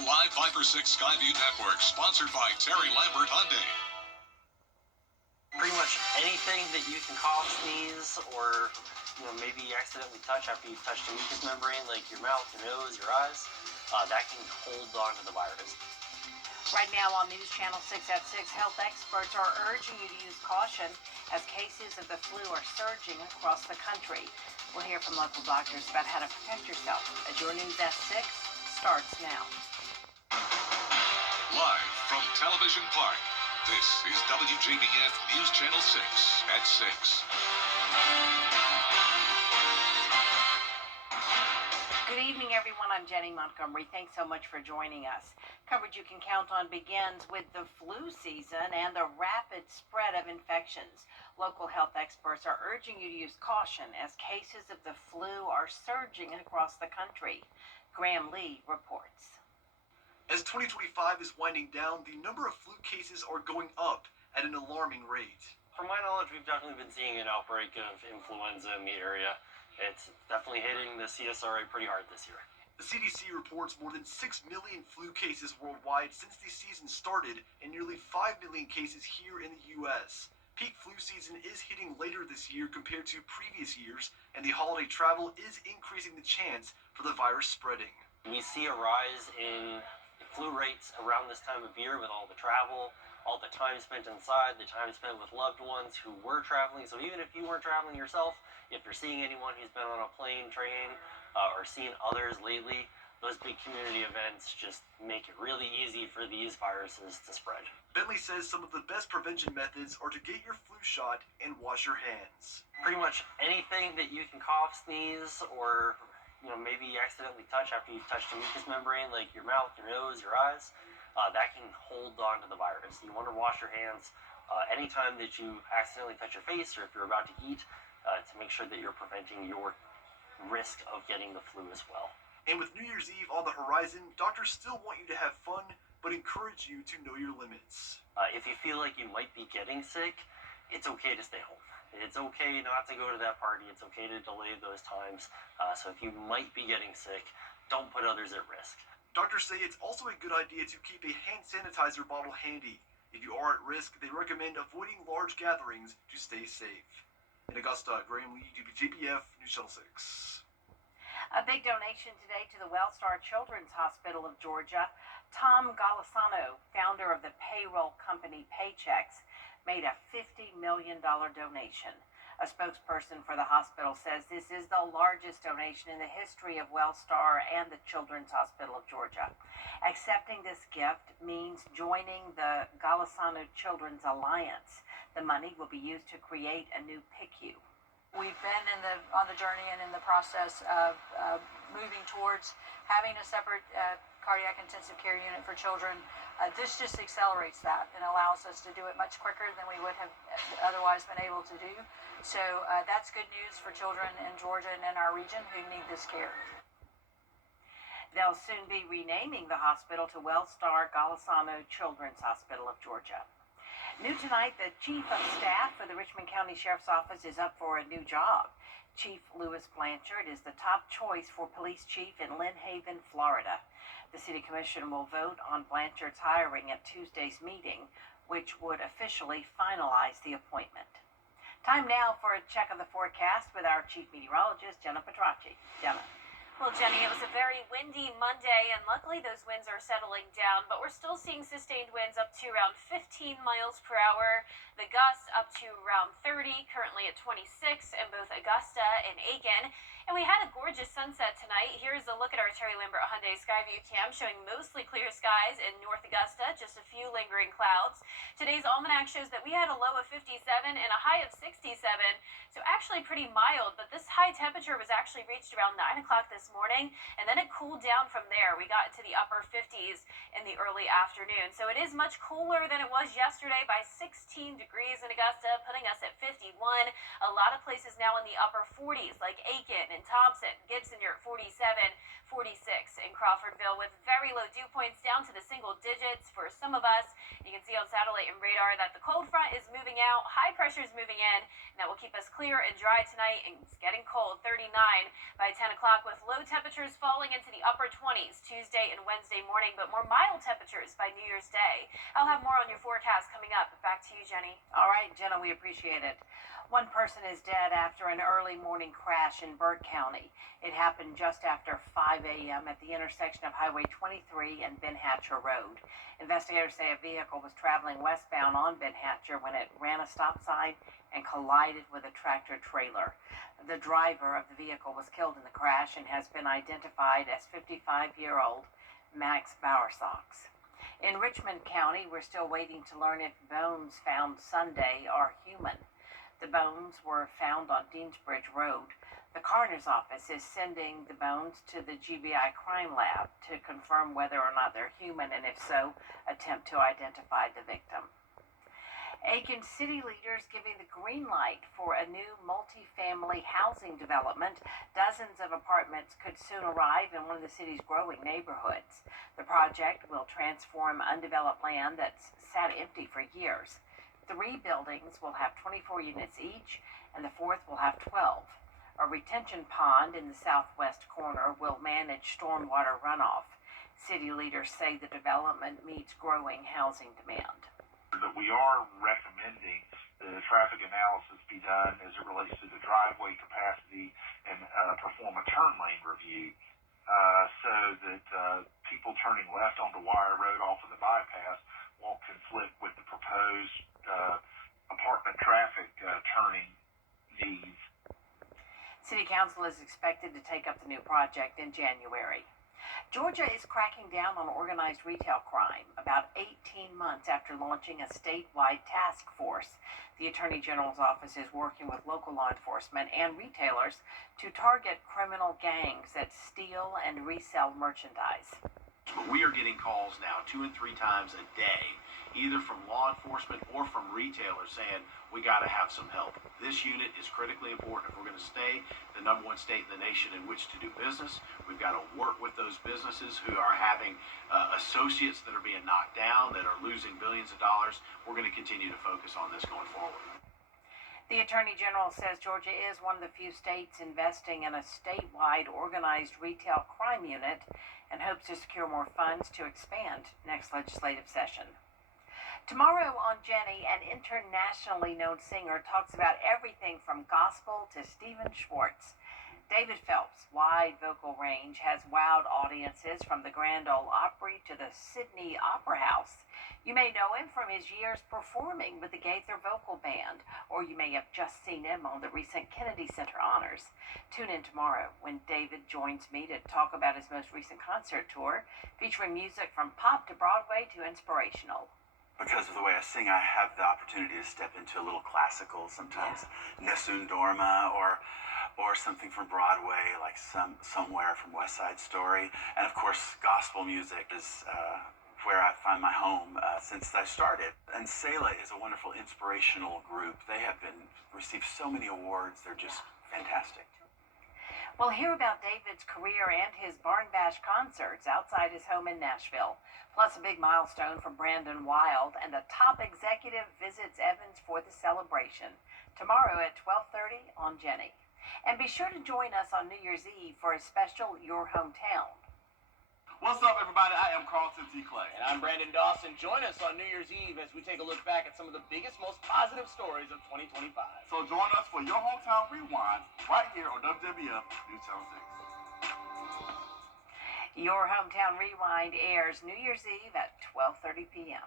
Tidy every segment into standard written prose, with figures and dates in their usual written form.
The live 5-for-6 Skyview Network, sponsored by Terry Lambert Hyundai. Pretty much anything that you can cough, sneeze, or maybe accidentally touch after you've touched a mucous membrane, like your mouth, your nose, your eyes, that can hold on to the virus. Right now on News Channel 6 at 6, health experts are urging you to use caution as cases of the flu are surging across the country. We'll hear from local doctors about how to protect yourself as your News at 6 starts now. Live from Television Park, this is WJBF News Channel 6 at 6. Good evening, everyone. I'm Jenny Montgomery. Thanks so much for joining us. Coverage you can count on begins with the flu season and the rapid spread of infections. Local health experts are urging you to use caution as cases of the flu are surging across the country. Graham Lee reports. As 2025 is winding down, the number of flu cases are going up at an alarming rate. From my knowledge, we've definitely been seeing an outbreak of influenza in the area. It's definitely hitting the CSRA pretty hard this year. The CDC reports more than 6 million flu cases worldwide since the season started, and nearly 5 million cases here in the U.S. Peak flu season is hitting later this year compared to previous years, and the holiday travel is increasing the chance for the virus spreading. We see a rise in flu rates around this time of year with all the travel, all the time spent inside, the time spent with loved ones who were traveling. So even if you weren't traveling yourself, if you're seeing anyone who's been on a plane, train, or seen others lately, those big community events just make it really easy for these viruses to spread. Bentley says some of the best prevention methods are to get your flu shot and wash your hands. Pretty much anything that you can cough, sneeze, or maybe accidentally touch after you've touched a mucous membrane, like your mouth, your nose, your eyes, that can hold on to the virus. You want to wash your hands anytime that you accidentally touch your face or if you're about to eat to make sure that you're preventing your risk of getting the flu as well. And with New Year's Eve on the horizon, doctors still want you to have fun, but encourage you to know your limits. If you feel like you might be getting sick, it's okay to stay home. It's okay not to go to that party. It's okay to delay those times. So if you might be getting sick, don't put others at risk. Doctors say it's also a good idea to keep a hand sanitizer bottle handy. If you are at risk, they recommend avoiding large gatherings to stay safe. In Augusta, Graham Lee, WJBF, News Channel 6. A big donation today to the Wellstar Children's Hospital of Georgia. Tom Golisano, founder of the payroll company Paychecks, made a $50 million donation. A spokesperson for the hospital says this is the largest donation in the history of Wellstar and the Children's Hospital of Georgia. Accepting this gift means joining the Golisano Children's Alliance. The money will be used to create a new PICU. We've been on the journey and in the process of moving towards having a separate cardiac intensive care unit for children. This just accelerates that and allows us to do it much quicker than we would have otherwise been able to do. So that's good news for children in Georgia and in our region who need this care. They'll soon be renaming the hospital to Wellstar Golisano Children's Hospital of Georgia. New tonight, the Chief of Staff for the Richmond County Sheriff's Office is up for a new job. Chief Louis Blanchard is the top choice for police chief in Lynn Haven, Florida. The City Commission will vote on Blanchard's hiring at Tuesday's meeting, which would officially finalize the appointment. Time now for a check of the forecast with our Chief Meteorologist, Jenna Petracci. Jenna. Well, Jenny, it was a very windy Monday, and luckily those winds are settling down, but we're still seeing sustained winds up to around 15 miles per hour. The gusts up to around 30, currently at 26 in both Augusta and Aiken. And we had a gorgeous sunset tonight. Here's a look at our Terry Lambert Hyundai Skyview cam showing mostly clear skies in North Augusta, just a few lingering clouds. Today's almanac shows that we had a low of 57 and a high of 67, so actually pretty mild, but this high temperature was actually reached around 9 o'clock this morning, and then it cooled down from there. We got into the upper 50s in the early afternoon, so it is much cooler than it was yesterday by 16 degrees in Augusta, putting us at 51. A lot of places now in the upper 40s, like Aiken and Thompson. Gibson, you're at 47, 46 in Crawfordville, with very low dew points down to the single digits for some of us. You can can see on satellite and radar that the cold front is moving out, high pressure is moving in, and that will keep us clear and dry tonight. And it's getting cold, 39 by 10 o'clock, with low temperatures falling into the upper 20s Tuesday and Wednesday morning, but more mild temperatures by New Year's Day. I'll have more on your forecast coming up. Back to you, Jenny. All right, Jenna, we appreciate it. One person is dead after an early morning crash in Burt County. It happened just after 5 a.m. at the intersection of Highway 23 and Ben Hatcher Road. Investigators say a vehicle was traveling westbound on Ben Hatcher when it ran a stop sign and collided with a tractor trailer. The driver of the vehicle was killed in the crash and has been identified as 55-year-old Max Bowersox. In Richmond County, we're still waiting to learn if bones found Sunday are human. The bones were found on Deansbridge Road. The coroner's office is sending the bones to the GBI crime lab to confirm whether or not they're human, and if so, attempt to identify the victim. Aiken city leaders giving the green light for a new multi-family housing development. Dozens of apartments could soon arrive in one of the city's growing neighborhoods. The project will transform undeveloped land that's sat empty for years. 3 buildings will have 24 units each, and the fourth will have 12. A retention pond in the southwest corner will manage stormwater runoff. City leaders say the development meets growing housing demand. But we are recommending the traffic analysis be done as it relates to the driveway capacity and perform a turn lane review so that people turning left onto Wire Road off of the bypass won't conflict with the proposed apartment traffic turning needs. City Council is expected to take up the new project in January. Georgia is cracking down on organized retail crime about 18 months after launching a statewide task force. The Attorney General's office is working with local law enforcement and retailers to target criminal gangs that steal and resell merchandise. But we are getting calls now 2 and 3 times a day, either from law enforcement or from retailers saying, we got to have some help. This unit is critically important if we're going to stay the #1 state in the nation in which to do business. We've got to work with those businesses who are having associates that are being knocked down, that are losing billions of dollars. We're going to continue to focus on this going forward. The Attorney General says Georgia is one of the few states investing in a statewide organized retail crime unit and hopes to secure more funds to expand next legislative session. Tomorrow on Jenny, an internationally known singer talks about everything from gospel to Stephen Schwartz. David Phelps' wide vocal range has wowed audiences from the Grand Ole Opry to the Sydney Opera House. You may know him from his years performing with the Gaither Vocal Band, or you may have just seen him on the recent Kennedy Center honors. Tune in tomorrow when David joins me to talk about his most recent concert tour, featuring music from pop to Broadway to inspirational. Because of the way I sing, I have the opportunity to step into a little classical, sometimes Nessun Dorma or something from Broadway, like Somewhere from West Side Story. And of course, gospel music is where I find my home since I started. And Selah is a wonderful inspirational group. They have received so many awards. They're just fantastic. We'll hear about David's career and his Barn Bash concerts outside his home in Nashville, plus a big milestone for Brandon Wild, and a top executive visits Evans for the celebration. Tomorrow at 12:30 on Jenny. And be sure to join us on New Year's Eve for a special Your Hometown. What's up, everybody? I am Carlton T. Clay. And I'm Brandon Dawson. Join us on New Year's Eve as we take a look back at some of the biggest, most positive stories of 2025. So join us for Your Hometown Rewind right here on WJBF News Channel 6. Your Hometown Rewind airs New Year's Eve at 12:30 p.m.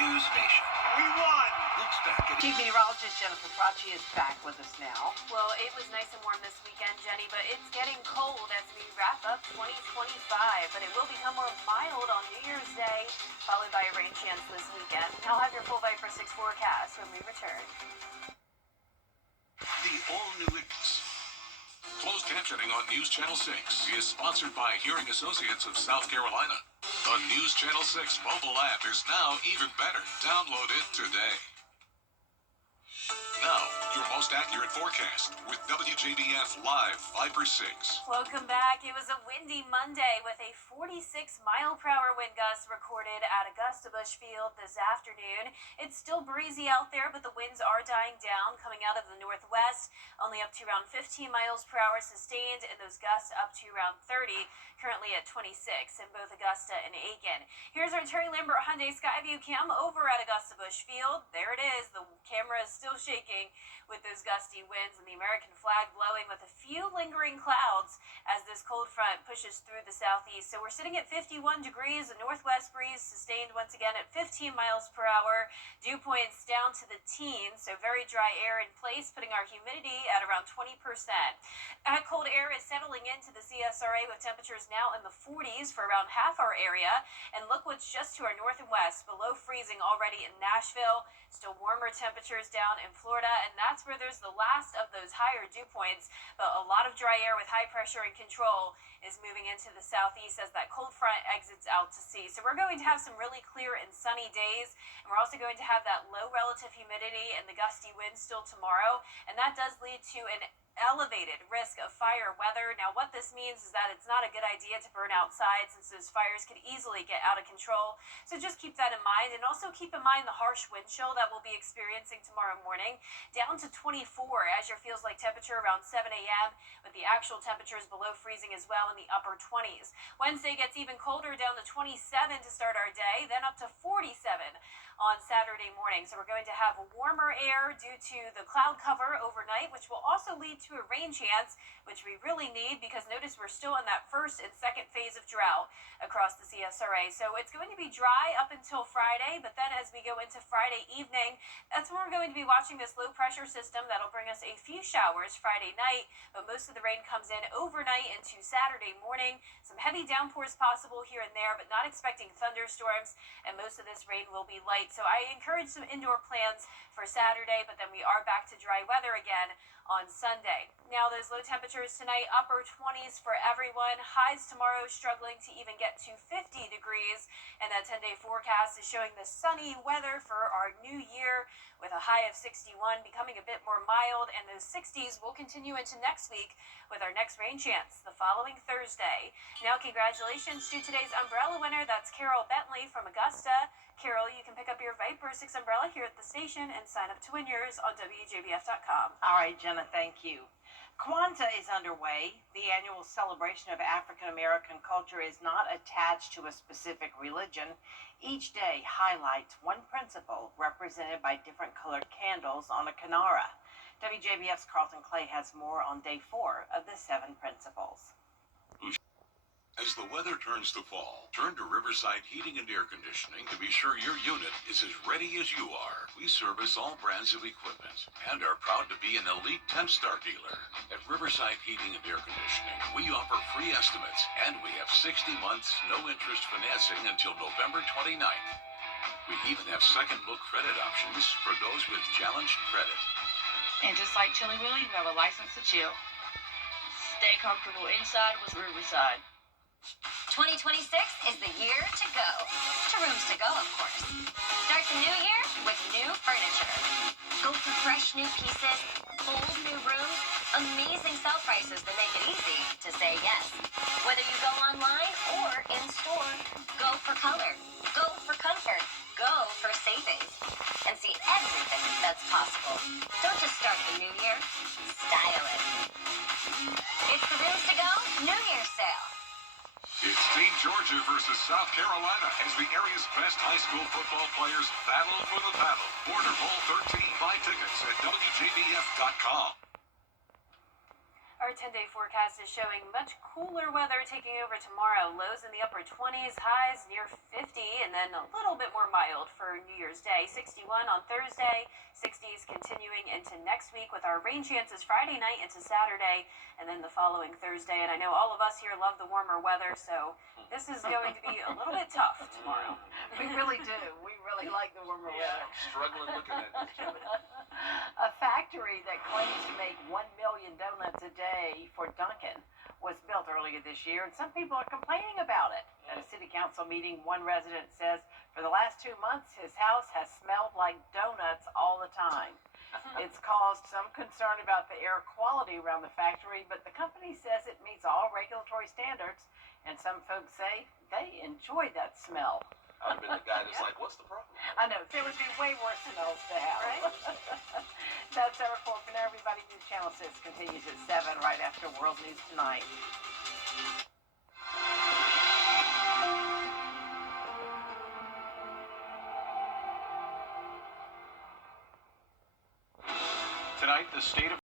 News Nation. We won! Looks back at Chief Meteorologist Jennifer Prachi is back with us now. Well, it was nice and warm this weekend, Jenny, but it's getting cold as we wrap up 2025. But it will become more mild on New Year's Day, followed by a rain chance this weekend. I'll have your full Viper 6 forecast when we return. the all-new Closed captioning on News Channel 6 is sponsored by Hearing Associates of South Carolina. The News Channel 6 mobile app is now even better. Download it today. Now, your most most accurate forecast with WJBF Live 5/6. Welcome back. It was a windy Monday with a 46-mile-per-hour wind gust recorded at Augusta Busch Field this afternoon. It's still breezy out there, but the winds are dying down, coming out of the northwest, only up to around 15 miles per hour sustained, and those gusts up to around 30, currently at 26 in both Augusta and Aiken. Here's our Terry Lambert Hyundai Skyview cam over at Augusta Busch Field. There it is. The camera is still shaking with those gusty winds and the American flag blowing with a few lingering clouds as this cold front pushes through the southeast. So we're sitting at 51 degrees, a northwest breeze sustained once again at 15 miles per hour. Dew points down to the teens, so very dry air in place, putting our humidity at around 20%. That cold air is settling into the CSRA with temperatures now in the 40s for around half our area. And look what's just to our north and west, below freezing already in Nashville. Still warmer temperatures down in Florida, and that's where there's the last of those higher dew points. But a lot of dry air with high pressure and control is moving into the southeast as that cold front exits out to sea. So we're going to have some really clear and sunny days, and we're also going to have that low relative humidity and the gusty winds still tomorrow, and that does lead to an elevated risk of fire weather. Now, what this means is that it's not a good idea to burn outside since those fires could easily get out of control. So just keep that in mind, and also keep in mind the harsh wind chill that we'll be experiencing tomorrow morning, down to 24 as your feels like temperature around 7 a.m. with the actual temperatures below freezing as well in the upper 20s. Wednesday gets even colder, down to 27 to start our day, then up to 47 on Saturday morning. So we're going to have warmer air due to the cloud cover overnight, which will also lead to a rain chance, which we really need because notice we're still in that first and second phase of drought across the CSRA. So it's going to be dry up until Friday, but then as we go into Friday evening, that's when we're going to be watching this low pressure system that'll bring us a few showers Friday night, but most of the rain comes in overnight into Saturday morning. Some heavy downpours possible here and there, but not expecting thunderstorms, and most of this rain will be light. So I encourage some indoor plans for Saturday, but then we are back to dry weather again on Sunday. Now, those low temperatures tonight, upper 20s for everyone. Highs tomorrow struggling to even get to 50 degrees, and that 10-day forecast is showing the sunny weather for our new year with a high of 61, becoming a bit more mild, and those 60s will continue into next week with our next rain chance the following Thursday. Now, congratulations to today's umbrella winner. That's Carol Bentley from Augusta. Carol, you can pick up your Viper 6 umbrella here at the station and sign up to win yours on WJBF.com. All right, Jenna, thank you. Kwanzaa is underway. The annual celebration of African American culture is not attached to a specific religion. Each day highlights one principle represented by different colored candles on a kinara. WJBF's Carlton Clay has more on day 4 of the 7 principles. As the weather turns to fall, turn to Riverside Heating and Air Conditioning to be sure your unit is as ready as you are. We service all brands of equipment and are proud to be an elite 10-star dealer. At Riverside Heating and Air Conditioning, we offer free estimates, and we have 60 months no-interest financing until November 29th. We even have second-look credit options for those with challenged credit. And just like Chili Willy, you have a license to chill. Stay comfortable inside with Riverside. 2026 is the year to go. To rooms to go, of course. Start the new year with new furniture. Go for fresh new pieces, bold new rooms, amazing sale prices that make it easy to say yes. Whether you go online or in store, go for color, go for comfort, go for savings, and see everything that's possible. Don't just start the new year, style it. It's the Rooms to Go New Year's sale. It's Team Georgia versus South Carolina as the area's best high school football players battle for the title. Border Bowl 13. Buy tickets at WJBF.com. Our 10-day forecast is showing much cooler weather taking over tomorrow. Lows in the upper 20s, highs near 50, and then a little bit more mild for New Year's Day. 61 on Thursday, 60s continuing into next week with our rain chances Friday night into Saturday, and then the following Thursday. And I know all of us here love the warmer weather, so this is going to be a little bit tough tomorrow. We really do. We really like the warmer weather. I'm struggling looking at this. A factory that claims to make 1 million donuts a day for Dunkin' was built earlier this year, and some people are complaining about it. At a city council meeting, one resident says for the last 2 months, his house has smelled like donuts all the time. It's caused some concern about the air quality around the factory, but the company says it meets all regulatory standards, and some folks say they enjoy that smell. I've been the guy that's like, what's the problem? I know, there would be way worse smells to have. Right? That's our report for now, everybody. News Channel 6 continues at 7 right after World News Tonight. Tonight, the state of